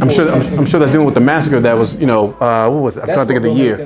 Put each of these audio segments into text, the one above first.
I'm sure that's dealing with the massacre that was, what was it? I'm trying to think of the year.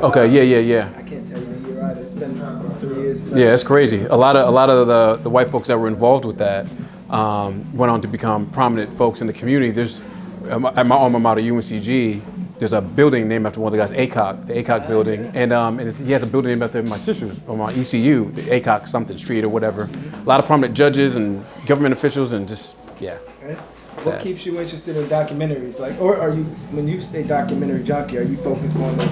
Okay, yeah. I can't tell you the year either. It's been about 3 years. Yeah, it's crazy. A lot of the white folks that were involved with that went on to become prominent folks in the community. There's at my alma mater, UNCG, there's a building named after one of the guys, ACOC, the ACOC building, and he has a building named after my sister's, or my ECU, the ACOC something street or whatever. A lot of prominent judges and government officials, and just yeah. Okay. What keeps you interested in documentaries? Or are you, when you say documentary junkie, are you focused more on the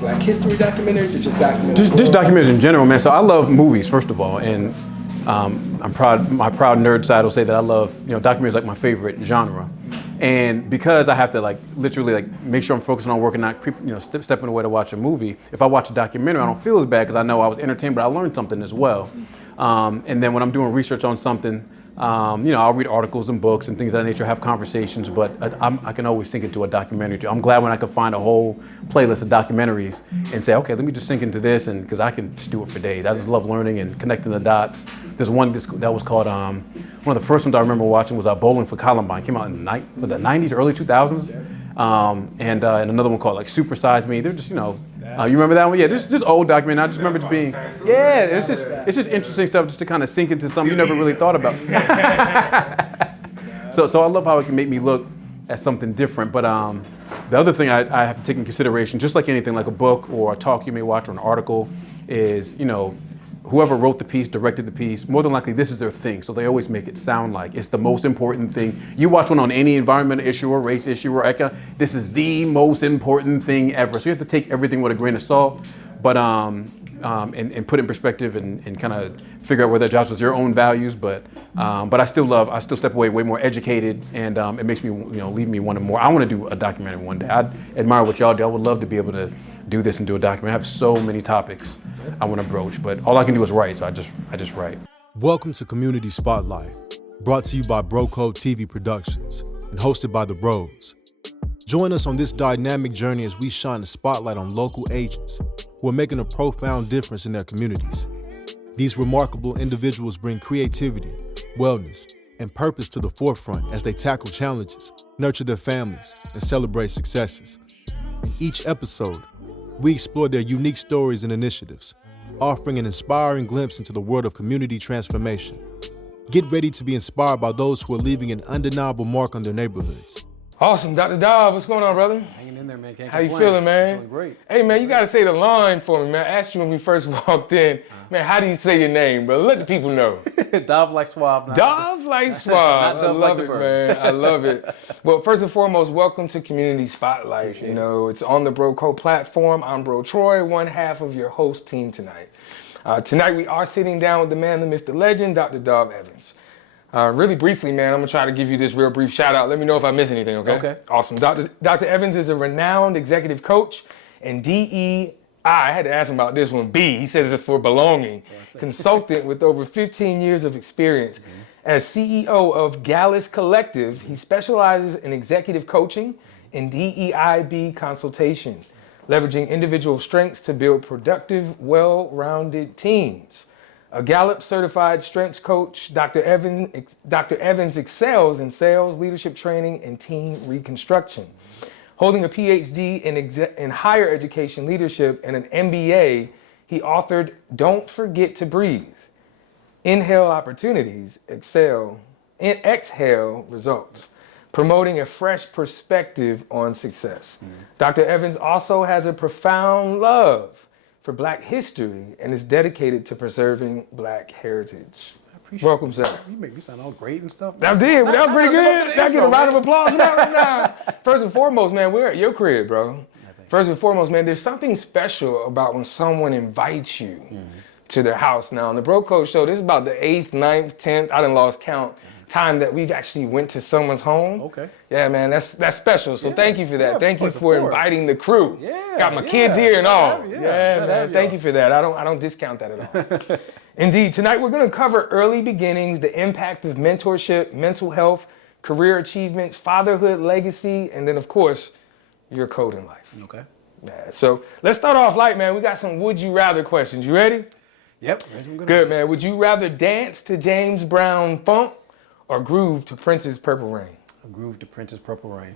Black history documentaries or just documentaries? Just documentaries in general, man. So I love movies, first of all, and I'm proud. My proud nerd side will say that I love, documentaries like my favorite genre. And because I have to literally make sure I'm focusing on working, not stepping away to watch a movie. If I watch a documentary, I don't feel as bad because I know I was entertained, but I learned something as well. And then when I'm doing research on something, I'll read articles and books and things of that nature, have conversations, but I can always sink into a documentary too. I'm glad when I can find a whole playlist of documentaries and say, okay, let me just sink into this, and because I can just do it for days. I just love learning and connecting the dots. There's one that was called, one of the first ones I remember watching was Bowling for Columbine. It came out in the 90s, early 2000s. And another one called Super Size Me. They're just, you remember that one? Yeah, just old documentary. I just remember it being, it's just interesting stuff just to kind of sink into something you never really thought about. So I love how it can make me look at something different. But the other thing I have to take in consideration, just like anything, like a book or a talk you may watch or an article, is, whoever wrote the piece, directed the piece, more than likely this is their thing. So they always make it sound like it's the most important thing. You watch one on any environmental issue or race issue or this is the most important thing ever. So you have to take everything with a grain of salt, but and put it in perspective and kind of figure out whether it jives with your own values. But I still step away way more educated, and it makes me, leave me wanting more. I want to do a documentary one day. I admire what y'all do. I would love to be able to do this and do a documentary. I have so many topics I want to broach, but all I can do is write, so I just write. Welcome to Community Spotlight, brought to you by Bro Code TV Productions and hosted by the Bros. Join us on this dynamic journey as we shine the spotlight on local agents who are making a profound difference in their communities. These remarkable individuals bring creativity, wellness, and purpose to the forefront as they tackle challenges, nurture their families, and celebrate successes. In each episode, we explore their unique stories and initiatives, offering an inspiring glimpse into the world of community transformation. Get ready to be inspired by those who are leaving an undeniable mark on their neighborhoods. Awesome. Dr. Dauv, what's going on, brother? Hanging in there, man. Can't How you complain. feeling, man? Feeling great. Hey, man, you got to say the line for me, man. I asked you when we first walked in, man, how do you say your name, brother? Let the people know. Dauv like Suave. Dauv like Suave. I love it, man. I love it. Well, first and foremost, welcome to Community Spotlight. It's on the Bro Code platform. I'm Bro Troy, one half of your host team tonight. Tonight, we are sitting down with the man, the myth, the legend, Dr. Dauv Evans. Really briefly, man, I'm gonna try to give you this real brief shout out. Let me know if I miss anything, okay? Okay. Awesome. Dr. Evans is a renowned executive coach and DEIB, I had to ask him about this one, B, he says it's for belonging, consultant with over 15 years of experience. As CEO of Gallus Collective, he specializes in executive coaching and DEIB consultation, leveraging individual strengths to build productive, well-rounded teams. A Gallup certified strengths coach, Dr. Evans excels in sales, leadership training, and team reconstruction. Holding a PhD in higher education leadership and an MBA, he authored Don't Forget to Breathe. Inhale opportunities, exhale results, promoting a fresh perspective on success. Dr. Evans also has a profound love for Black history and is dedicated to preserving Black heritage. Welcome, sir. You make me sound all great and stuff. That did. That was pretty good. Can I get a round of applause for that right now? First and foremost, man, we're at your crib, bro. First and foremost, man, there's something special about when someone invites you to their house. Now, on the Bro Code Show, this is about the 8th, 9th, 10th, I done lost count, time that we've actually went to someone's home. Okay. Yeah, man, that's special. So thank you for that. Thank you for inviting the crew. Got my kids here and all. Man, thank you for that. I don't discount that at all. Indeed, tonight we're going to cover early beginnings, the impact of mentorship, mental health, career achievements, fatherhood, legacy, and then of course, your code in life. Okay. Yeah, so let's start off light, man. We got some would you rather questions. You ready? Yep. Good, man. Would you rather dance to James Brown funk or groove to Prince's Purple Rain? Groove to Princess Purple Rain.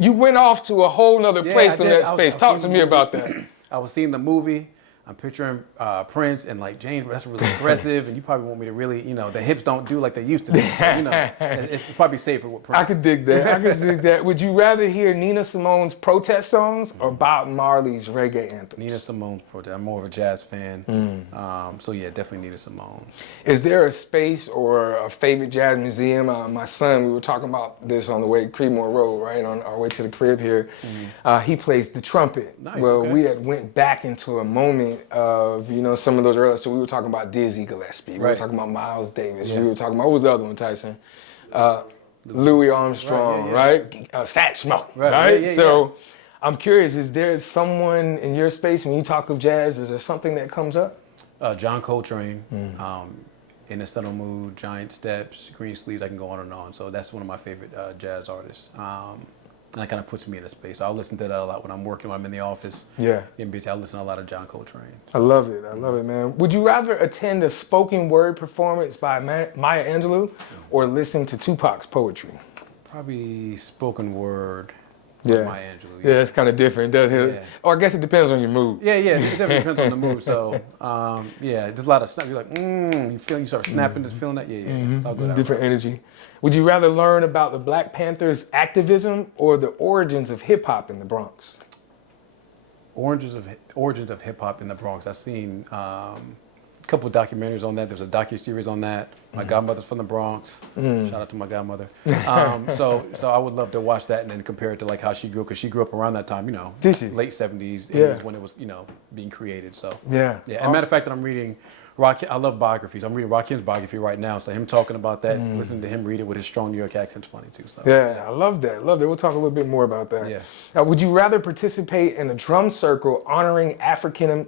You went off to a whole nother place I in did. that space. Talk to me about that. I was seeing the movie. I'm picturing Prince and like James, but that's really aggressive, and you probably want me to really, the hips don't do like they used to do. So, it's probably safer with Prince. I could dig that. Would you rather hear Nina Simone's protest songs or Bob Marley's reggae anthems? Nina Simone's protest. I'm more of a jazz fan. So yeah, definitely Nina Simone. Is there a space or a favorite jazz museum? My son, we were talking about this on the way to Creedmoor Road, right, on our way to the crib here. He plays the trumpet. Nice, well, okay. we had went back into a moment of, some of those earlier, so we were talking about Dizzy Gillespie, we were talking about Miles Davis, we were talking about, what was the other one, Tyson? Louis Armstrong, right? Satchmo, right? So I'm curious, is there someone in your space, when you talk of jazz, is there something that comes up? John Coltrane, In a Subtle Mood, Giant Steps, Green Sleeves, I can go on and on. So that's one of my favorite jazz artists. And that kind of puts me in a space. So I'll listen to that a lot when I'm working, when I'm in the office. Yeah. In BT, I listen to a lot of John Coltrane. I love it, man. Would you rather attend a spoken word performance by Maya Angelou or listen to Tupac's poetry? Probably spoken word. Yeah. Maya Angelou. Yeah, it's kind of different, doesn't it? Yeah. Or I guess it depends on your mood. Yeah, it definitely depends on the mood. So, just a lot of stuff. You're like, you start snapping, just feeling that. Yeah. It's all good. Different energy. Would you rather learn about the Black Panthers' activism or the origins of hip hop in the Bronx? Origins of hip hop in the Bronx. I've seen a couple of documentaries on that. There's a docu-series on that. My godmother's from the Bronx. Shout out to my godmother. So I would love to watch that and then compare it to like how she grew, because she grew up around that time, Did she? late 70s, 80s, Yeah. when it was, being created. So Yeah. As a matter of fact, that I'm reading I love biographies. I'm reading Rakim's biography right now. So him talking about that, listening to him read it with his strong New York accent's funny too. So Yeah, I love that. We'll talk a little bit more about that. Yeah. Would you rather participate in a drum circle honoring African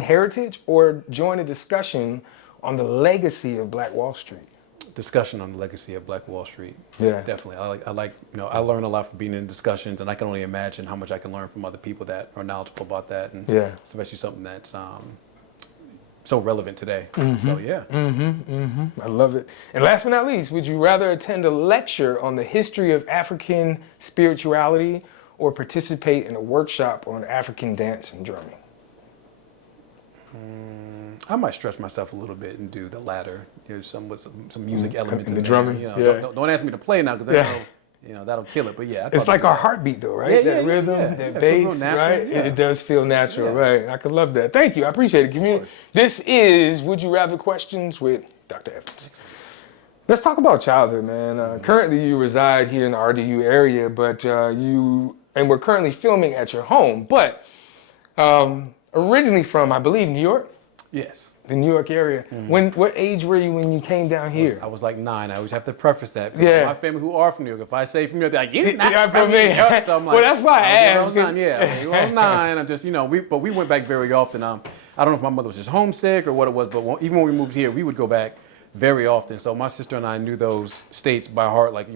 heritage or join a discussion on the legacy of Black Wall Street? Discussion on the legacy of Black Wall Street. Yeah. Definitely. I learn a lot from being in discussions, and I can only imagine how much I can learn from other people that are knowledgeable about that, and especially something that's so relevant today. So yeah. I love it. And last but not least, would you rather attend a lecture on the history of African spirituality or participate in a workshop on African dance and drumming? I might stretch myself a little bit and do the latter. Some music elements in in the there. drumming. Don't ask me to play now, because that'll kill it. But yeah, it's like our heartbeat, though, right? Yeah, that rhythm, that bass, right? Yeah. It does feel natural, right? I could love that. Thank you. I appreciate it, community. This is Would You Rather Questions with Dr. Evans. Let's talk about childhood, man. Currently, you reside here in the RDU area, but we're currently filming at your home. But originally from, I believe, New York. Yes. The New York area. What age were you when you came down here? I was like 9. I always have to preface that. Yeah. My family who are from New York, if I say from New York, they're like, you're not You're from New York. So I'm like, well, that's why I asked. I was 9. I'm just, but we went back very often. I don't know if my mother was just homesick or what it was, but even when we moved here, we would go back very often. So my sister and I knew those states by heart, like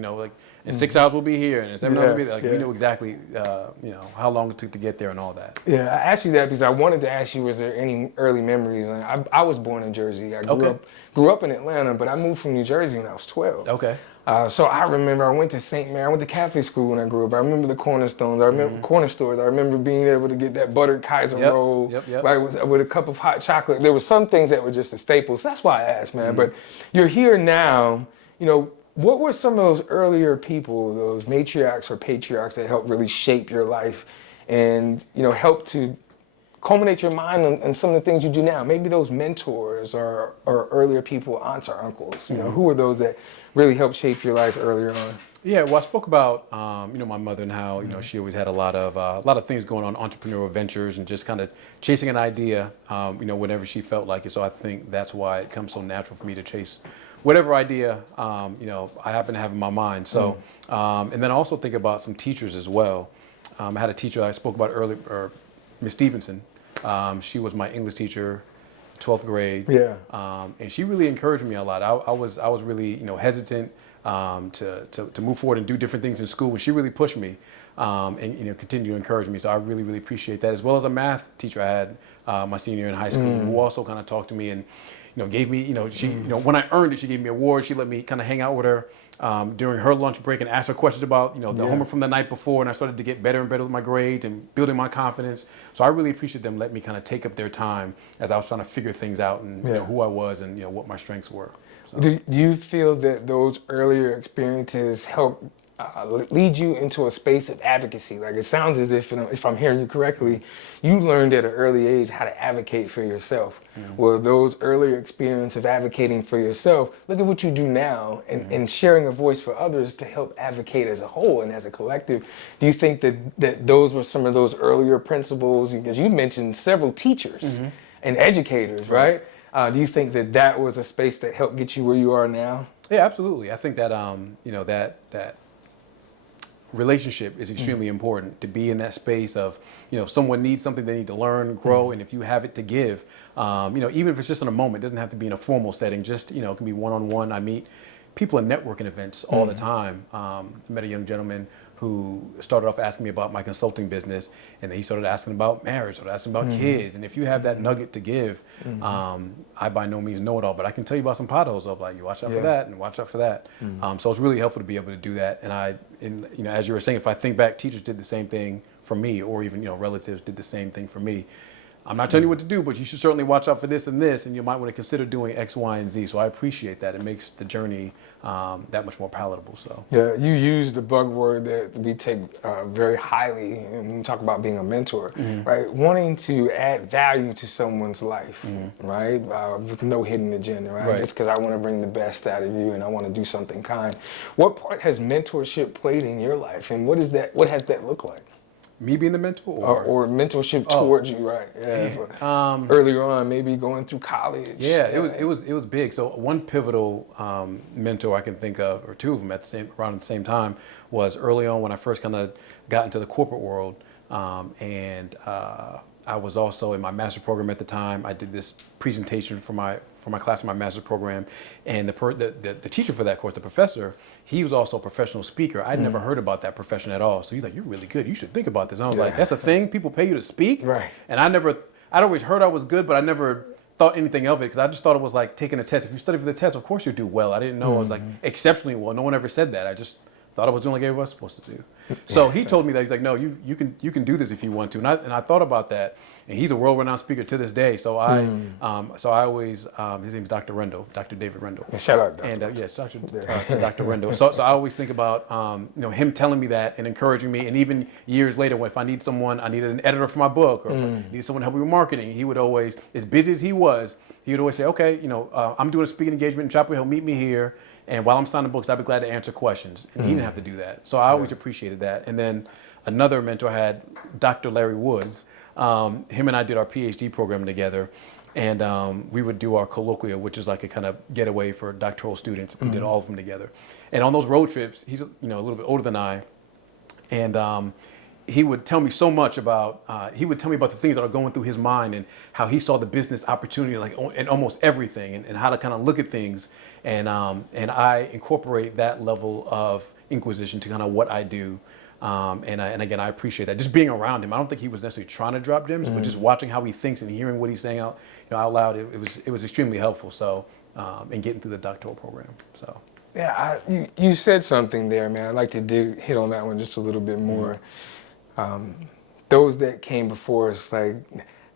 in 6 hours we'll be here, and in 7 hours we'll be there. We knew exactly, how long it took to get there and all that. Yeah, I asked you that because I wanted to ask you, was there any early memories? I was born in Jersey. I grew up in Atlanta, but I moved from New Jersey when I was 12. Okay. So I remember I went to St. Mary. I went to Catholic school when I grew up. I remember the cornerstones. I remember corner stores. I remember being able to get that buttered Kaiser roll, right, with a cup of hot chocolate. There were some things that were just a staple. So that's why I asked, man. But you're here now. What were some of those earlier people, those matriarchs or patriarchs that helped really shape your life and, help to culminate your mind on some of the things you do now? Maybe those mentors or earlier people, aunts or uncles, who were those that really helped shape your life earlier on? Yeah, well, I spoke about, my mother and how, she always had a lot of things going on, entrepreneurial ventures and just kind of chasing an idea, whenever she felt like it. So I think that's why it comes so natural for me to chase whatever idea, I happen to have in my mind. So, and then I also think about some teachers as well. I had a teacher I spoke about earlier, Miss Stevenson. She was my English teacher, 12th grade. Yeah. And she really encouraged me a lot. I was really, hesitant to move forward and do different things in school, but she really pushed me and continued to encourage me. So I really, really appreciate that, as well as a math teacher I had my senior year in high school, who also kind of talked to me and gave me, she, when I earned it, she gave me awards. She let me kind of hang out with her during her lunch break and ask her questions about, the homework from the night before, and I started to get better and better with my grades and building my confidence. So I really appreciate them letting me kind of take up their time as I was trying to figure things out and who I was and what my strengths were. So. Do you feel that those earlier experiences help lead you into a space of advocacy? Like, it sounds as if I'm hearing you correctly, you learned at an early age how to advocate for yourself. Well, those earlier experiences of advocating for yourself, look at what you do now and sharing a voice for others to help advocate as a whole and as a collective. Do you think that those were some of those earlier principles? Because you mentioned several teachers and educators, right? Do you think that was a space that helped get you where you are now? Yeah, absolutely. I think that that relationship is extremely important, to be in that space of, someone needs something, they need to learn, grow, and if you have it to give, even if it's just in a moment, it doesn't have to be in a formal setting, just, it can be one-on-one. I meet people in networking events all the time. I met a young gentleman who started off asking me about my consulting business, and then he started asking about marriage, started asking about kids. And if you have that nugget to give, I by no means know it all, but I can tell you about some potholes of, like, you watch out for that and watch out for that. So it's really helpful to be able to do that. And as you were saying, if I think back, teachers did the same thing for me, or even relatives did the same thing for me. I'm not telling you what to do, but you should certainly watch out for this and this, and you might want to consider doing X, Y, and Z. So I appreciate that. It makes the journey that much more palatable. So yeah, you use the buzzword that we take very highly when we talk about being a mentor, right? Wanting to add value to someone's life, right? With no hidden agenda, right? Just because I want to bring the best out of you and I want to do something kind. What part has mentorship played in your life, and what has that looked like? Me being the mentor, or mentorship towards you, right? Yeah. Earlier on, maybe going through college. Yeah, it was big. So one pivotal mentor I can think of, or two of them around the same time, was early on when I first kind of got into the corporate world, and I was also in my master's program at the time. I did this presentation for my class in my master's program, and the teacher for that course, the professor, he was also a professional speaker. I'd never heard about that profession at all. So he's like, "You're really good. You should think about this." And I was like, "That's the thing? People pay you to speak?" Right. And I'd always heard I was good, but I never thought anything of it, because I just thought it was like taking a test. If you study for the test, of course you do well. I didn't know I was like exceptionally well. No one ever said that. I just thought I was doing like everybody was supposed to do. So he told me that, he's like, "No, you can do this if you want to." And I thought about that. And he's a world-renowned speaker to this day. So I always, his name is Dr. Rendell, Dr. David Rendell. Shout out, Dr. And yes, Dr. Rendell. So I always think about him telling me that and encouraging me. And even years later, if I need someone, I needed an editor for my book, or if I need someone to help me with marketing, he would always, as busy as he was, he would always say, "Okay, I'm doing a speaking engagement in Chapel Hill. Meet me here. And while I'm signing books, I'd be glad to answer questions." And he didn't have to do that. So I always appreciated that. And then another mentor I had, Dr. Larry Woods. Him and I did our PhD program together, and we would do our colloquia, which is like a kind of getaway for doctoral students. We did all of them together. And on those road trips, he's a little bit older than I, and he would tell me so much about, he would tell me about the things that are going through his mind and how he saw the business opportunity like in almost everything, and how to kind of look at things. And I incorporate that level of inquisition to kind of what I do. And again, I appreciate that. Just being around him, I don't think he was necessarily trying to drop gems, but just watching how he thinks and hearing what he's saying out loud, it was extremely helpful. So, in getting through the doctoral program. So. Yeah, you said something there, man. I'd like to hit on that one just a little bit more. Those that came before us, like,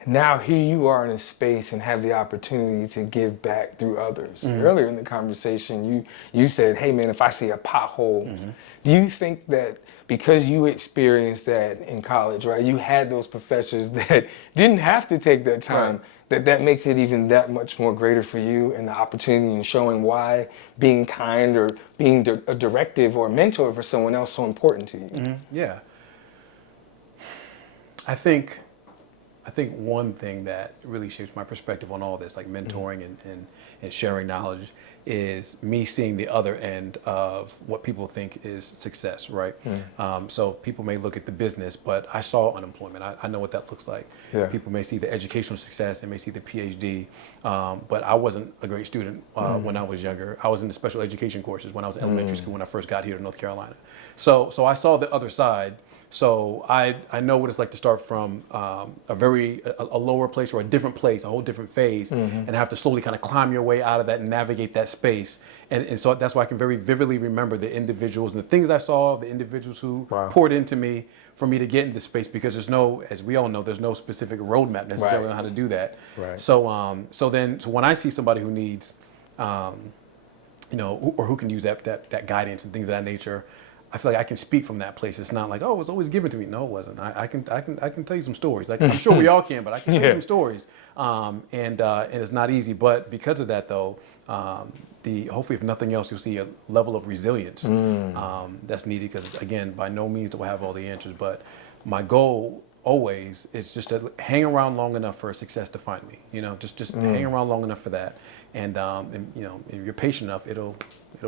now here you are in a space and have the opportunity to give back through others. Earlier in the conversation, you said, "Hey man, if I see a pothole," do you think that because you experienced that in college, right? You had those professors that didn't have to take that time, that makes it even that much more greater for you, and the opportunity and showing why being kind or being a directive or a mentor for someone else is so important to you? Yeah. I think one thing that really shapes my perspective on all this, like mentoring and sharing knowledge, is me seeing the other end of what people think is success, right? So people may look at the business, but I saw unemployment. I know what that looks like. Yeah. People may see the educational success, they may see the PhD, but I wasn't a great student when I was younger. I was in the special education courses when I was in elementary school, when I first got here to North Carolina. So I saw the other side. So I know what it's like to start from a lower place or a different place, a whole different phase, and have to slowly kind of climb your way out of that and navigate that space. And so that's why I can very vividly remember the individuals and the things I saw, the individuals who poured into me for me to get into space, because there's no, as we all know, there's no specific roadmap necessarily on how to do that. Right. So so when I see somebody who needs, or who can use that guidance and things of that nature, I feel like I can speak from that place. It's not like, oh, it was always given to me. No, it wasn't. I can tell you some stories. Like, I'm sure we all can, but I can tell you some stories. And it's not easy. But because of that, though, hopefully, if nothing else, you'll see a level of resilience that's needed. Because again, by no means do I have all the answers. But my goal always is just to hang around long enough for success to find me. Just hang around long enough for that. And if you're patient enough, it'll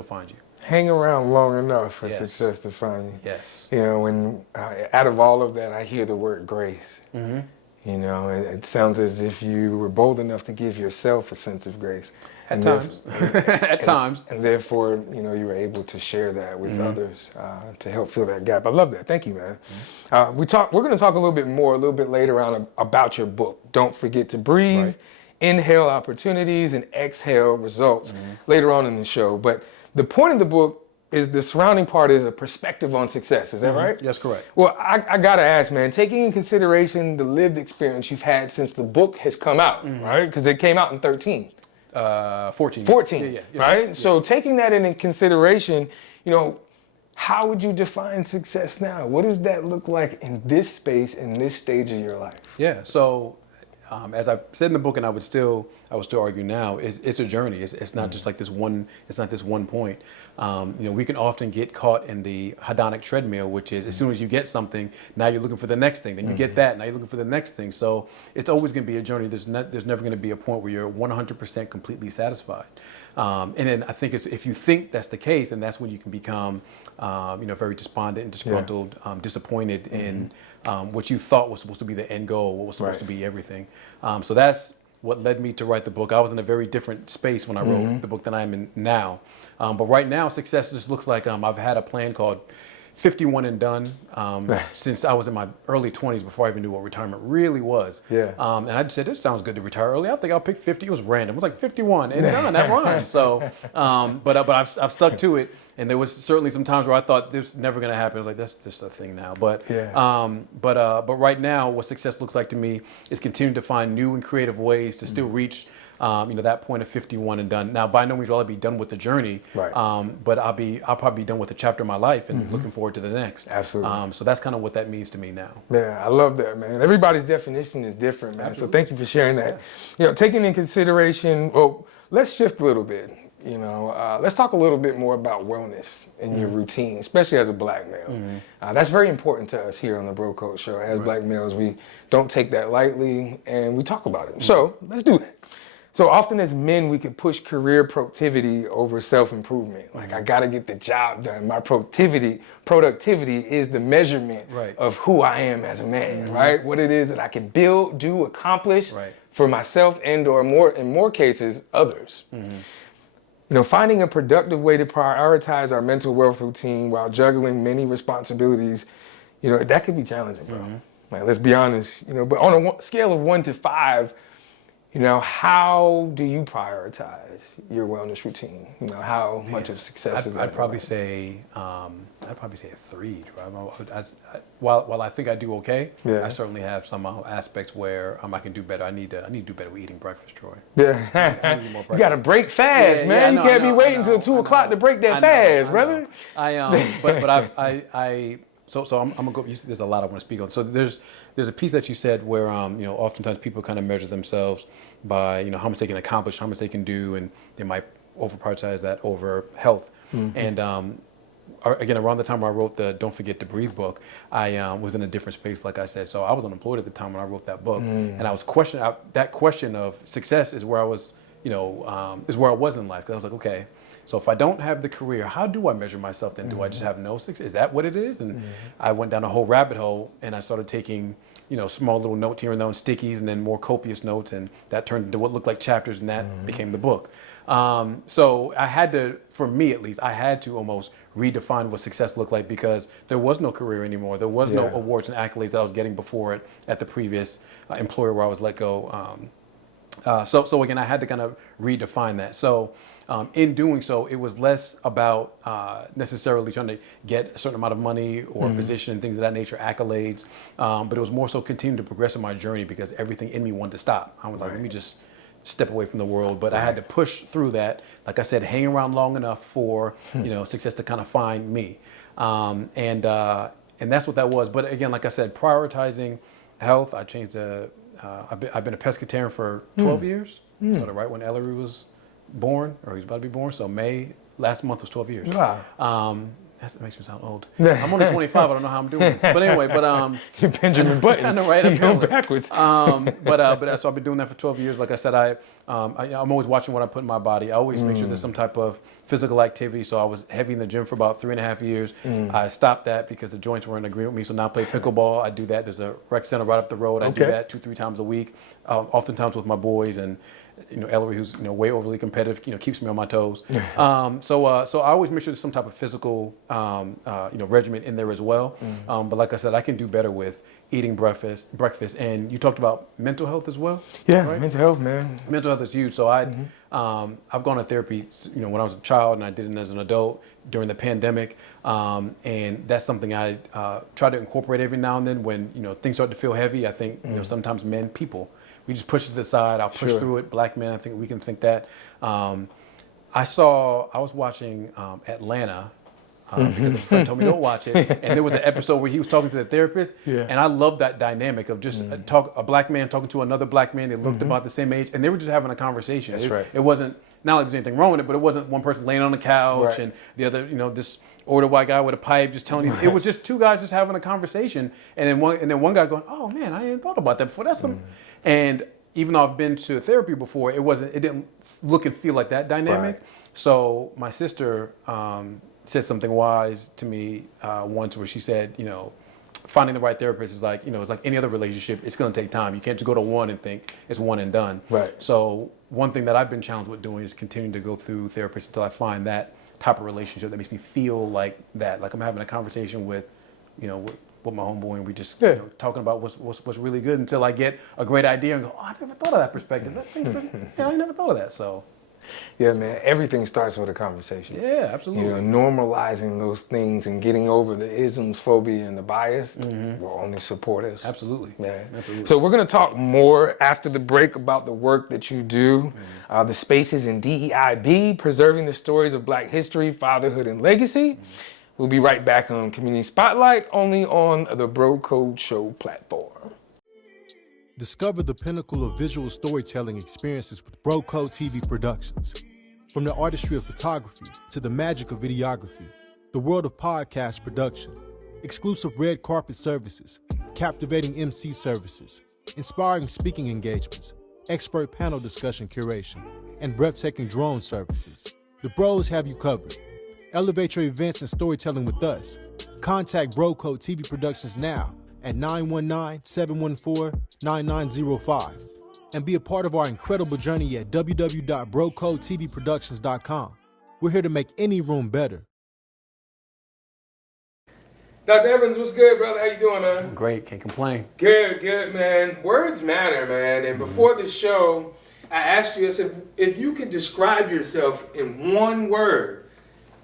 find you. Hang around long enough for success to find you. Yes. When out of all of that, I hear the word grace. It sounds as if you were bold enough to give yourself a sense of grace. At times. At times. And therefore, you were able to share that with others to help fill that gap. I love that. Thank you, man. We're going to talk a little bit later on about your book. Don't forget to breathe. Right. Inhale opportunities and exhale results later on in the show. But the point of the book is the surrounding part is a perspective on success. Is that right? That's correct. Well, I got to ask, man, taking in consideration the lived experience you've had since the book has come out, right? Because it came out in 13. 14. 14, yeah. Right? Yeah. So taking that into consideration, how would you define success now? What does that look like in this space, in this stage of your life? Yeah, so as I said in the book, and I would still argue now, it's a journey. It's not just like this one. It's not this one point. We can often get caught in the hedonic treadmill, which is as soon as you get something, now you're looking for the next thing. Then you get that, now you're looking for the next thing. So it's always going to be a journey. There's never going to be a point where you're 100% completely satisfied. And then I think if you think that's the case, then that's when you can become, very despondent and disgruntled, disappointed in what you thought was supposed to be the end goal, what was supposed to be everything. So that's what led me to write the book. I was in a very different space when I wrote the book than I am in now. But right now, success just looks like I've had a plan called 51 and done since I was in my early 20s, before I even knew what retirement really was. Yeah. And I just said, this sounds good to retire early. I think I'll pick 50. It was random. It was like 51 and done. That rhymes. So, but I've stuck to it. And there was certainly some times where I thought this was never going to happen. I was like, that's just a thing now. But right now, what success looks like to me is continuing to find new and creative ways to still reach that point of 51 and done. Now, by no means will I be done with the journey, right. But I'll probably be done with a chapter of my life and looking forward to the next. Absolutely. So that's kind of what that means to me now. Yeah, I love that, man. Everybody's definition is different, man. Absolutely. So thank you for sharing that. Taking in consideration, let's shift a little bit. Let's talk a little bit more about wellness in your routine, especially as a black male. That's very important to us here on the Bro Code Show. As black males, we don't take that lightly, and we talk about it. So let's do that. So often as men, we can push career productivity over self-improvement. Like, I gotta get the job done. My productivity is the measurement of who I am as a man, right? What it is that I can build, do, accomplish for myself and or in more cases, others. Finding a productive way to prioritize our mental wealth routine while juggling many responsibilities, that could be challenging, bro. Like, let's be honest, but on a scale of 1 to 5, how do you prioritize your wellness routine? How much of success is that? I'd probably say a 3. While I think I do okay, I certainly have some aspects where I can do better. I need to do better with eating breakfast, Troy. Yeah, you got to break fast, man. You can't be waiting until 2 o'clock to break that fast, brother. So I'm gonna go. There's a lot I want to speak on. So there's a piece that you said where oftentimes people kind of measure themselves by how much they can accomplish, how much they can do, and they might over-prioritize that over health. And again, around the time where I wrote the Don't Forget to Breathe book, I was in a different space, like I said. So I was unemployed at the time when I wrote that book, and I was questioning that question of success is where I was, is where I was in life. Because I was like, okay. So if I don't have the career, how do I measure myself then? Do I just have no success? Is that what it is? And I went down a whole rabbit hole, and I started taking, small little notes here and there on stickies, and then more copious notes, and that turned into what looked like chapters, and that became the book. So I had to, for me at least, I had to almost redefine what success looked like because there was no career anymore. There was no awards and accolades that I was getting before it at the previous employer where I was let go. So again, I had to kind of redefine that. So in doing so, it was less about necessarily trying to get a certain amount of money or position and things of that nature, accolades, but it was more so continuing to progress in my journey because everything in me wanted to stop. I was like, let me just step away from the world, but I had to push through that. Like I said, hang around long enough for success to kind of find me, and that's what that was. But again, like I said, prioritizing health. I changed I've been a pescatarian for 12 years. Started right when Ellery was born, or he was about to be born. So May last month was 12 years. Wow. That makes me sound old. I'm only 25. I don't know how I'm doing this. But anyway, you're Benjamin Button. I know, right? You're going backwards. But so I've been doing that for 12 years. Like I said, I'm always watching what I put in my body. I always make sure there's some type of physical activity. So I was heavy in the gym for about 3.5 years. I stopped that because the joints weren't in agreement with me. So now I play pickleball. I do that. There's a rec center right up the road. I do that 2-3 times a week, oftentimes with my boys. And Ellery, who's way overly competitive, keeps me on my toes. So I always make sure there's some type of physical regimen in there as well. But like I said, I can do better with eating breakfast. And you talked about mental health as well. Yeah, right? mental health, man. Mental health is huge. So I've gone to therapy, when I was a child, and I did it as an adult during the pandemic. And that's something I try to incorporate every now and then when things start to feel heavy. I think sometimes people. We just push it to the side. I'll push through it. Black men, I think we can think that. I was watching Atlanta because a friend told me don't watch it. And there was an episode where he was talking to the therapist. And I love that dynamic of just a black man talking to another black man. They looked about the same age and they were just having a conversation. That's right. It wasn't, not like there's anything wrong with it, but it wasn't one person laying on the couch and the other, this older white guy with a pipe just telling you. It was just two guys just having a conversation, and then one guy going, "Oh man, I hadn't thought about that before." That's some, and even though I've been to therapy before, it didn't look and feel like that dynamic. Right. So my sister said something wise to me once, where she said, finding the right therapist is like, it's like any other relationship. It's going to take time. You can't just go to one and think it's one and done. Right. So one thing that I've been challenged with doing is continuing to go through therapists until I find that type of relationship that makes me feel like that, like I'm having a conversation with my homeboy, and we just talking about what's really good until I get a great idea and go, oh, I never thought of that perspective. I never thought of that. So yeah, man, everything starts with a conversation. Yeah, absolutely. Normalizing those things and getting over the isms, phobia, and the bias will only support us. Absolutely. Yeah, absolutely. So we're going to talk more after the break about the work that you do, the spaces in DEIB, preserving the stories of Black history, fatherhood, and legacy. We'll be right back on Community Spotlight, only on the Bro Code Show platform. Discover the pinnacle of visual storytelling experiences with Bro Code TV Productions. From the artistry of photography to the magic of videography, the world of podcast production, exclusive red carpet services, captivating EMCEE services, inspiring speaking engagements, expert panel discussion curation, and breathtaking drone services. The Bros have you covered. Elevate your events and storytelling with us. Contact Bro Code TV Productions now at 919-714-9905 and be a part of our incredible journey at www.brocodetvproductions.com. We're here to make any room better. Dr. Evans, what's good, brother? How you doing, man? Great, can't complain. Good, man. Words matter, man. And before the show, I asked you, I said, if you could describe yourself in one word,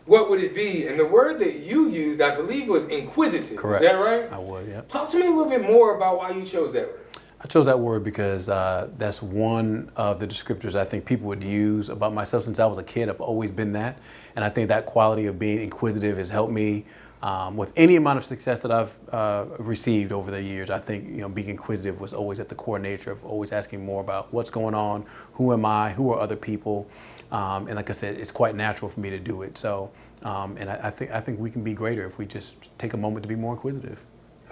what would it be? And the word that you used, I believe, was inquisitive. Correct. Is that right? I would, yeah. Talk to me a little bit more about why you chose that word. I chose that word because that's one of the descriptors I think people would use about myself. Since I was a kid, I've always been that. And I think that quality of being inquisitive has helped me with any amount of success that I've received over the years. I think being inquisitive was always at the core nature of always asking more about what's going on, who am I, who are other people. And like I said, it's quite natural for me to do it. So, and I think we can be greater if we just take a moment to be more inquisitive.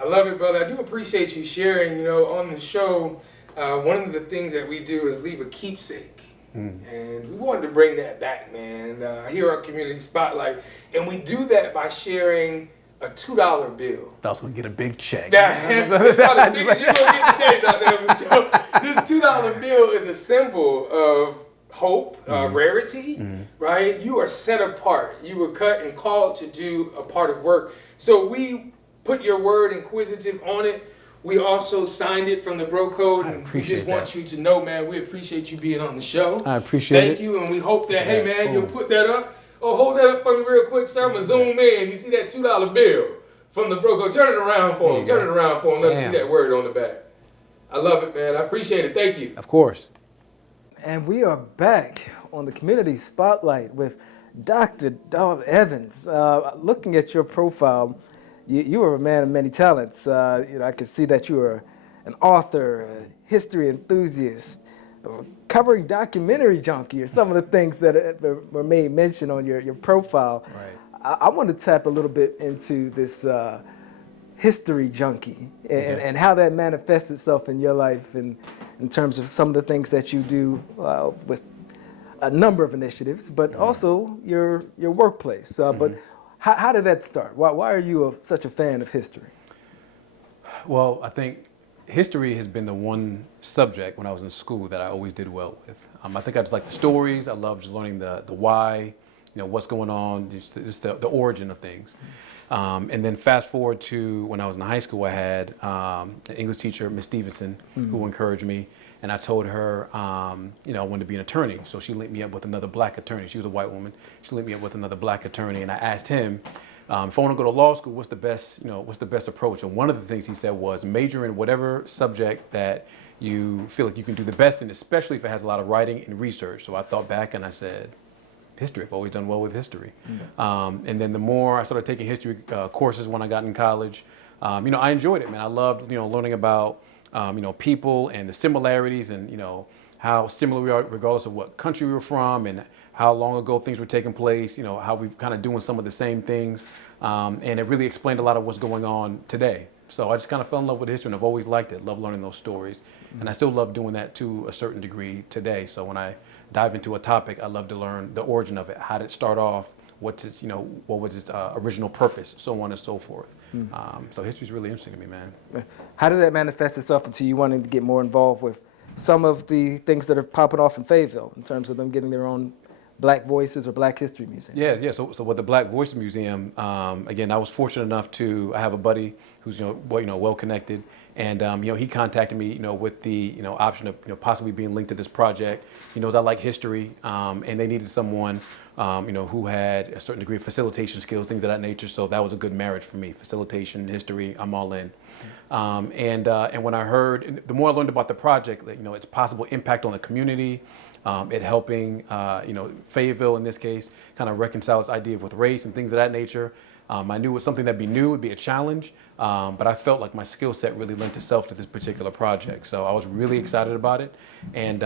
I love it, brother. I do appreciate you sharing. On the show, one of the things that we do is leave a keepsake. And we wanted to bring that back, man, here on Community Spotlight. And we do that by sharing a $2 bill. I was going to get a big check. That's how the big you're going to get today, Dr. Evans. So this $2 bill is a symbol of hope, rarity, right? You are set apart. You were cut and called to do a part of work. So we put your word inquisitive on it. We also signed it from the Bro Code, and we just want you to know, man, we appreciate you being on the show. I appreciate it. Thank you, and we hope that, hey, man, you'll put that up. Oh, hold that up for me real quick, sir. I'm going to zoom in. You see that $2 bill from the Bro Code? Turn it around for him. Turn it around for him. Let me see that word on the back. I love it, man. I appreciate it. Thank you. Of course. And we are back on the Community Spotlight with Dr. Dauv Evans. Looking at your profile, you are a man of many talents. I can see that you are an author, a history enthusiast, covering documentary junkie, or some of the things that were made mention on your profile. Right. I want to tap a little bit into this history junkie and how that manifests itself in your life, and in terms of some of the things that you do with a number of initiatives, but also your workplace. But how did that start? Why are you such a fan of history? Well, I think history has been the one subject when I was in school that I always did well with. I think I just like the stories. I love just learning the why, what's going on, just the origin of things. And then fast forward to when I was in high school, I had an English teacher, Miss Stevenson, who encouraged me. And I told her, I wanted to be an attorney. So she linked me up with another black attorney. She was a white woman. She linked me up with another black attorney. And I asked him, if I want to go to law school, what's the best approach? And one of the things he said was major in whatever subject that you feel like you can do the best in, especially if it has a lot of writing and research. So I thought back and I said, history. I've always done well with history. And then the more I started taking history courses when I got in college, I enjoyed it, man. I loved, learning about, people and the similarities and, how similar we are regardless of what country we were from and how long ago things were taking place, how we're kind of doing some of the same things. And it really explained a lot of what's going on today. So I just kind of fell in love with history, and I've always liked it. Love learning those stories. And I still love doing that to a certain degree today. So when I dive into a topic, I love to learn the origin of it. How did it start off? What was its original purpose? So on and so forth. So history is really interesting to me, man. How did that manifest itself into you wanting to get more involved with some of the things that are popping off in Fayetteville in terms of them getting their own Black Voices or Black History Museum? Yeah. So with the Black Voices Museum, again, I was fortunate enough to have a buddy who's well connected, and he contacted me with the option of possibly being linked to this project. He knows I like history, and they needed someone who had a certain degree of facilitation skills, things of that nature. So that was a good marriage for me. Facilitation, history, I'm all in. And when I heard, the more I learned about the project, its possible impact on the community, it helping, Fayetteville in this case, kind of reconcile its idea with race and things of that nature. I knew it was something that'd be new, it'd be a challenge, but I felt like my skill set really lent itself to this particular project. So I was really excited about it. And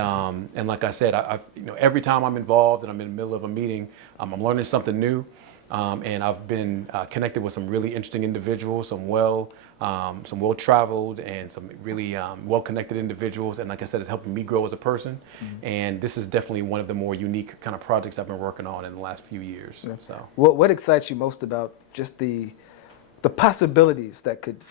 like I said, every time I'm involved and I'm in the middle of a meeting, I'm learning something new. And I've been connected with some really interesting individuals, some well-traveled and some really well-connected individuals. And like I said, it's helping me grow as a person. And this is definitely one of the more unique kind of projects I've been working on in the last few years. Yeah. So, what excites you most about just the possibilities that could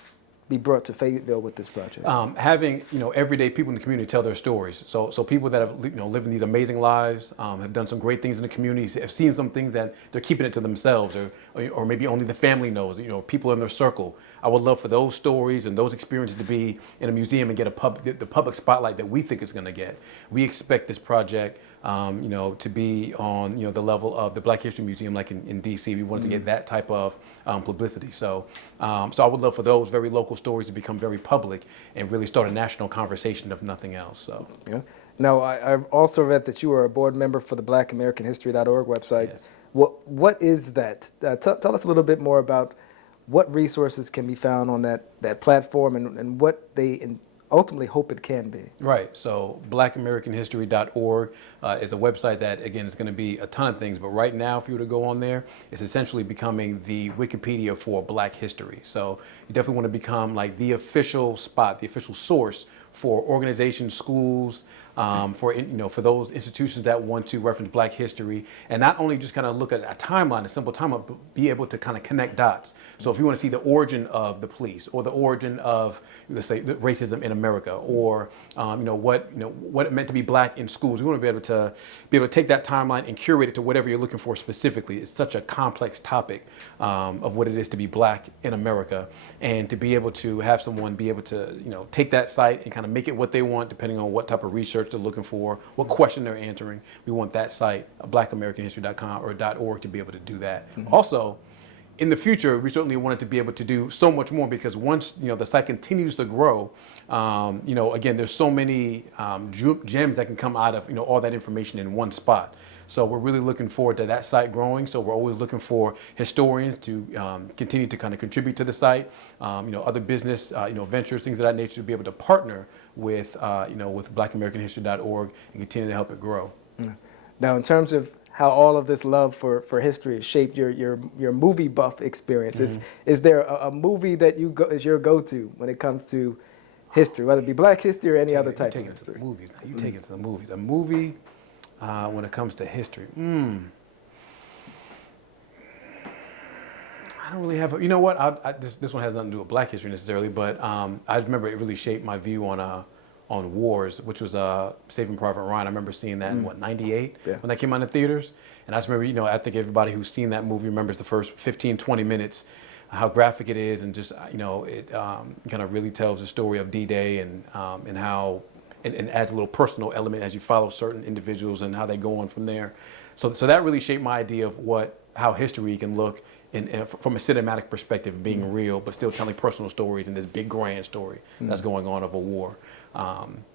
be brought to Fayetteville with this project? Having everyday people in the community tell their stories. So people that have living these amazing lives, have done some great things in the community, have seen some things that they're keeping it to themselves, or maybe only the family knows. People in their circle. I would love for those stories and those experiences to be in a museum and get the public spotlight that we think it's going to get. We expect this project, to be on the level of the Black History Museum, like in DC. We wanted to get that type of publicity. So I would love for those very local stories to become very public and really start a national conversation, if nothing else. So. Yeah. Now, I've also read that you are a board member for the BlackAmericanHistory.org website. Yes. What is that? Tell us a little bit more about what resources can be found on that platform and what they ultimately hope it can be. Right. So BlackAmericanHistory.org is a website that, again, is going to be a ton of things. But right now, if you were to go on there, it's essentially becoming the Wikipedia for Black history. So you definitely want to become like the official spot, the official source for organizations, schools, for those institutions that want to reference Black history, and not only just kind of look at a timeline, a simple timeline, but be able to kind of connect dots. So if you want to see the origin of the police or the origin of, let's say, racism in America, or what it meant to be black in schools. We want to be able to take that timeline and curate it to whatever you're looking for specifically. It's such a complex topic of what it is to be black in America, and to be able to have someone be able to take that site and kind of make it what they want, depending on what type of research they're looking for, what question they're answering. We want that site, blackamericanhistory.com or .org, to be able to do that. Also, in the future, we certainly wanted to be able to do so much more, because once the site continues to grow, again, there's so many gems that can come out of all that information in one spot. So we're really looking forward to that site growing. So we're always looking for historians to continue to kind of contribute to the site, other business ventures, things of that nature, to be able to partner with with blackamericanhistory.org and continue to help it grow. Now, in terms of how all of this love for history has shaped your movie buff experience, is there a movie that is your go-to when it comes to history, whether it be black history or any other type of history? Movies. Now, you take it to the movies. A movie when it comes to history. I don't really have a, this one has nothing to do with black history necessarily, but I remember it really shaped my view on wars, which was Saving Private Ryan. I remember seeing that in, 98, when that came out in theaters. And I just remember, I think everybody who's seen that movie remembers the first 15, 20 minutes, how graphic it is, and just, it kind of really tells the story of D-Day and how, and adds a little personal element as you follow certain individuals and how they go on from there. So that really shaped my idea of how history can look from a cinematic perspective, being real, but still telling personal stories in this big grand story that's going on of a war.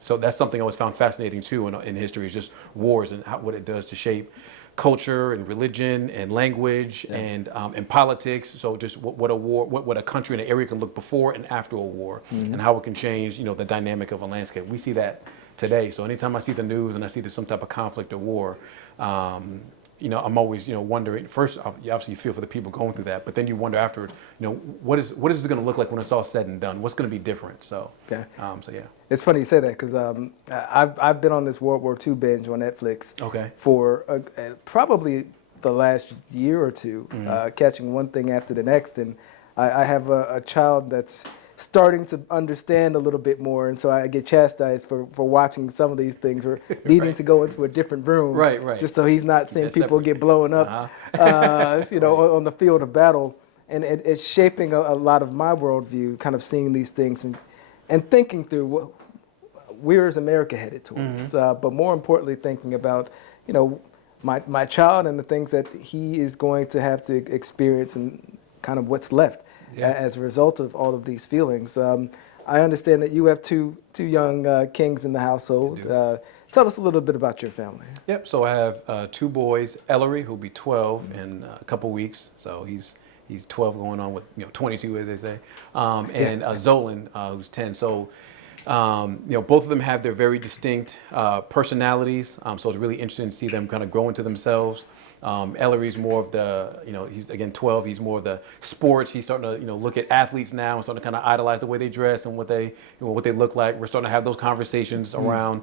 So that's something I always found fascinating too in history, is just wars and what it does to shape culture and religion and language and politics. So just what a country and an area can look before and after a war, and how it can change the dynamic of a landscape. We see that today. So anytime I see the news and I see there's some type of conflict or war, I'm always, wondering. First, obviously, you feel for the people going through that, but then you wonder afterwards, what is it going to look like when it's all said and done? What's going to be different? So, yeah. It's funny you say that, because I've been on this World War II binge on Netflix. For probably the last year or two, catching one thing after the next, and I have a child that's starting to understand a little bit more, and so I get chastised for watching some of these things, or needing to go into a different room, just so he's not seeing people get blown up, on the field of battle. And it's shaping a lot of my worldview, kind of seeing these things and thinking through where is America headed towards, but more importantly, thinking about my child and the things that he is going to have to experience, and kind of what's left as a result of all of these feelings. I understand that you have two young kings in the household. Tell us a little bit about your family. Yep. So I have two boys. Ellery, who'll be 12 in a couple weeks. So he's 12 going on with 22, as they say. And Zolan, who's 10. So both of them have their very distinct personalities. So it's really interesting to see them kind of grow into themselves. Ellery's more of the, he's again 12. He's more of the sports. He's starting to, look at athletes now and starting to kind of idolize the way they dress and what they look like. We're starting to have those conversations around,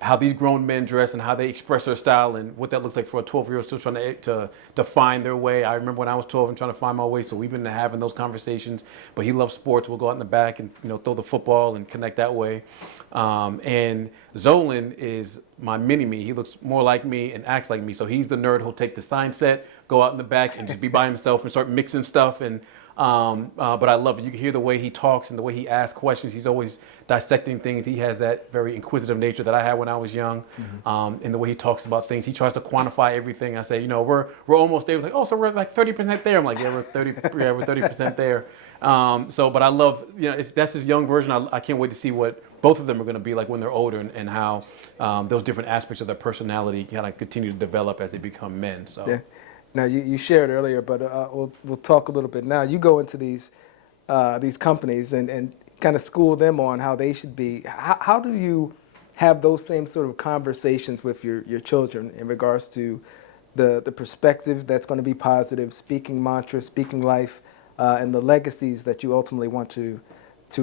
how these grown men dress and how they express their style and what that looks like for a 12-year-old still trying to find their way. I remember when I was 12 and trying to find my way, so we've been having those conversations. But he loves sports. We'll go out in the back and throw the football and connect that way. And Zolan is my mini-me. He looks more like me and acts like me. So he's the nerd who'll take the sign set, go out in the back and just be by himself and start mixing stuff. And but I love it. You can hear the way he talks and the way he asks questions. He's always dissecting things. He has that very inquisitive nature that I had when I was young. And the way he talks about things, he tries to quantify everything. I say, we're almost there. He's like, oh, so we're like 30% there. I'm like, yeah, we're 30% there. But I love, that's his young version. I can't wait to see what both of them are going to be like when they're older, and how those different aspects of their personality kind of continue to develop as they become men. So. Yeah. Now, you shared earlier, but we'll talk a little bit now. You go into these companies and kind of school them on how they should be. How do you have those same sort of conversations with your children in regards to the perspective that's going to be positive, speaking mantra, speaking life, and the legacies that you ultimately want to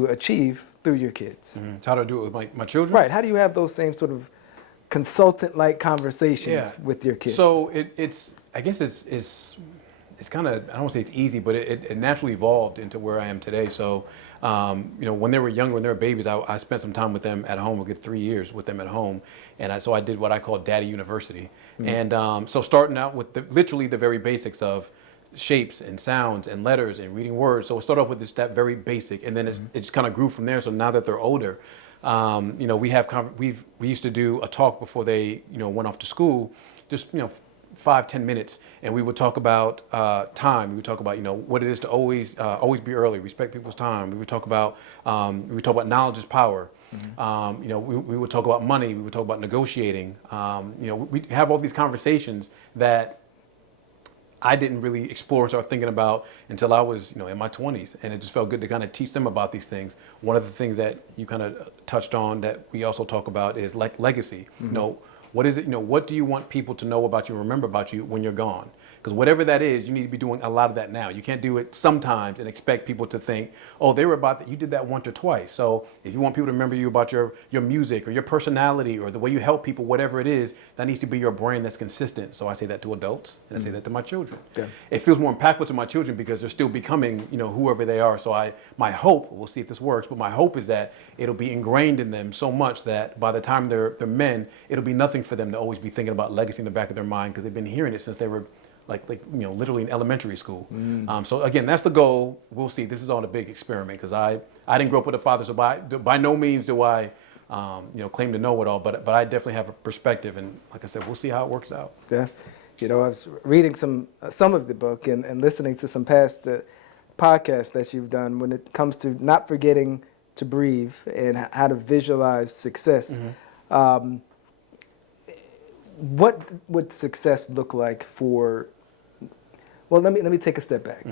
achieve through your kids? So how do I do it with my children? Right. How do you have those same sort of consultant-like conversations with your kids? So I guess it's kind of, I don't want to say it's easy, but it naturally evolved into where I am today. So, you know, when they were younger, when they were babies, I spent some time with them at home. A good 3 years with them at home, and so I did what I call Daddy University. And so starting out with literally the very basics of shapes and sounds and letters and reading words. So it started off with that very basic, and then it just kind of grew from there. So now that they're older, you know, we used to do a talk before they, you know, went off to school, just, you know, 5-10 minutes, and we would talk about time. We would talk about, you know, what it is to always be early, respect people's time. We would talk about knowledge is power. You know, we would talk about money. We would talk about negotiating. You know, we have all these conversations that I didn't really explore and start thinking about until I was, you know, in my 20s, and it just felt good to kind of teach them about these things. One of the things that you kind of touched on that we also talk about is legacy. You know, what is it? You know, what do you want people to know about you, remember about you when you're gone? Because whatever that is, you need to be doing a lot of that now. You can't do it sometimes and expect people to think, oh, they were about that. You did that once or twice. So if you want people to remember you about your music or your personality or the way you help people, whatever it is, that needs to be your brain that's consistent. So I say that to adults and I say that to my children. Yeah. It feels more impactful to my children because they're still becoming, you know, whoever they are. So my hope, we'll see if this works, but my hope is that it'll be ingrained in them so much that by the time they're men, it'll be nothing for them to always be thinking about legacy in the back of their mind because they've been hearing it since they were like you know, literally in elementary school. So again, that's the goal. We'll see. This is all a big experiment because I didn't grow up with a father, so by no means do I you know, claim to know it all, but I definitely have a perspective, and like I said, we'll see how it works out. Yeah, you know, I was reading some of the book and listening to some past podcasts that you've done when it comes to not forgetting to breathe and how to visualize success. What would success look like for? Well, let me take a step back.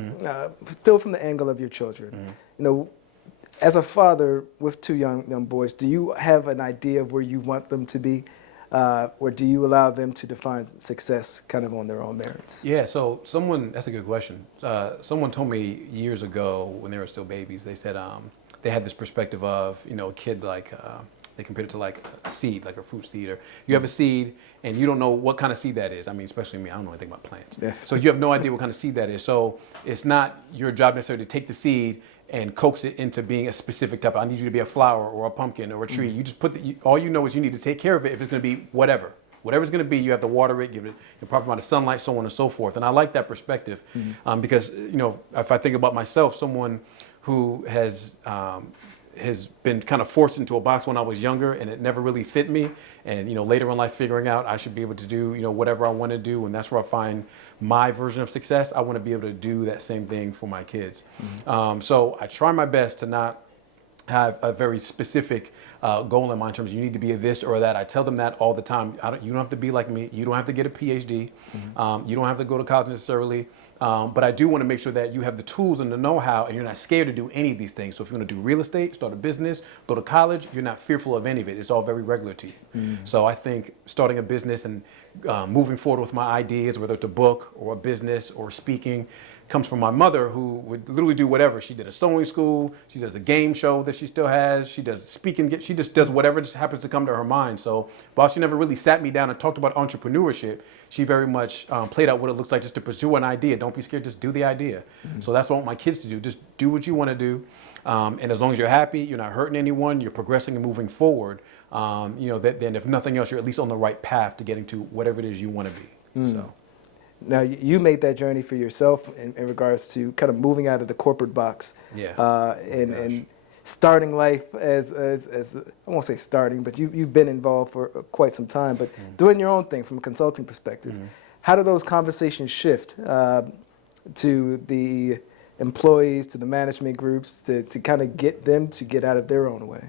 Still from the angle of your children, you know, as a father with two young boys, do you have an idea of where you want them to be, or do you allow them to define success kind of on their own merits? Yeah. So that's a good question. Someone told me years ago when they were still babies. They said they had this perspective of, you know, a kid like. They compared it to like a seed, like a fruit seed, or you have a seed and you don't know what kind of seed that is. I mean, especially me, I don't know anything about plants. Yeah. So you have no idea what kind of seed that is. So it's not your job necessarily to take the seed and coax it into being a specific type. I need you to be a flower or a pumpkin or a tree. You just all you know is you need to take care of it if it's going to be whatever. Whatever it's going to be, you have to water it, give it the proper amount of sunlight, so on and so forth. And I like that perspective because, you know, if I think about myself, someone who has been kind of forced into a box when I was younger and it never really fit me. And, you know, later in life figuring out I should be able to do, you know, whatever I want to do. And that's where I find my version of success. I want to be able to do that same thing for my kids. So I try my best to not have a very specific goal in mind in terms of you need to be a this or that. I tell them that all the time. You don't have to be like me. You don't have to get a PhD. You don't have to go to college necessarily. But I do want to make sure that you have the tools and the know-how and you're not scared to do any of these things. So if you want to do real estate, start a business, go to college, you're not fearful of any of it. It's all very regular to you. So I think starting a business and moving forward with my ideas, whether it's a book or a business or speaking, comes from my mother, who would literally do whatever. She did a sewing school, she does a game show that she still has, she does speaking, she just does whatever just happens to come to her mind. So while she never really sat me down and talked about entrepreneurship, she very much played out what it looks like just to pursue an idea. Don't be scared, just do the idea. So that's what I want my kids to do. Just do what you want to do. And as long as you're happy, you're not hurting anyone, you're progressing and moving forward, you know, then if nothing else, you're at least on the right path to getting to whatever it is you want to be. So. Now, you made that journey for yourself in regards to kind of moving out of the corporate box, and starting life as I won't say starting, but you've been involved for quite some time, but doing your own thing from a consulting perspective. How do those conversations shift to the employees, to the management groups, to kind of get them to get out of their own way?